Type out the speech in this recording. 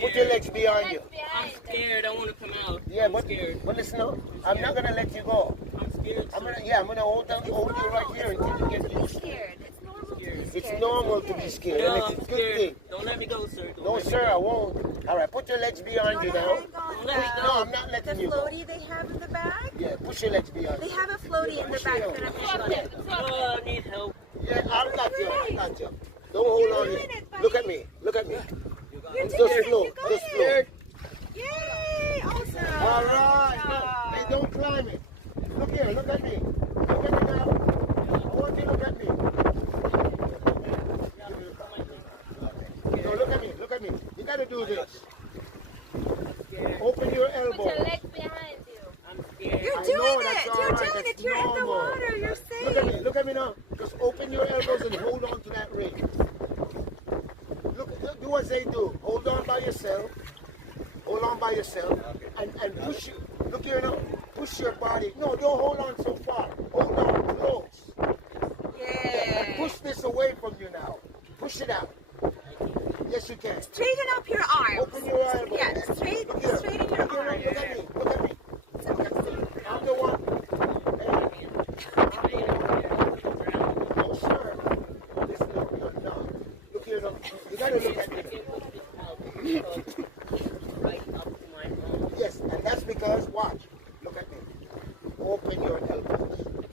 Put your legs behind you. I'm scared. I want to come out. Yeah, I'm but scared. but listen up. I'm not gonna let you go. I'm scared. I'm gonna hold you right here until you get used to it. It's normal to be scared. It's normal to be scared. No, And I'm it's a good scared. thing. Don't let me go, sir. No, sir, I won't. All right, put your legs behind you now. Don't let me No, go. I'm not The letting you go. floaty they have in the back? Yeah, push your legs behind They you. have a floaty in the back that I'm pushing. Oh, I need help. Yeah, I got you. I got you. Don't hold on doing yet. it, buddy. Look at me. Look at me. You're Just doing it. flow. You got Just it. flow. Yay! Awesome. All right. No, hey, don't climb it. Look here. Look at me. Look at me now. I want you to look at me. No, look at me. Look at me. You got to do this. Open your elbow. Put your legs behind you. I'm scared. You're I doing know, it. that's all You're right. doing That's it. You're in the normal. water. You're Look at me. safe. Look at me now. Just open your elbows and hold on to that ring. Look, do as they do. Hold on by yourself. Hold on by yourself. And push you. Look here now. Push your body. No, don't hold on so far. Hold on close. Yeah. And push this away from you now. Push it out. Yes, you can. Straighten up your arms. Open your elbows. Yeah, straighten your Look here, arms. look at me. Look at me. Look at me. I'm the one. Hey, I'm the one. No, sir. Listen, you're not. Look here, look. You gotta look at me. Right up to my phone. Yes, and that's because, watch. Look at me. Open your elbows.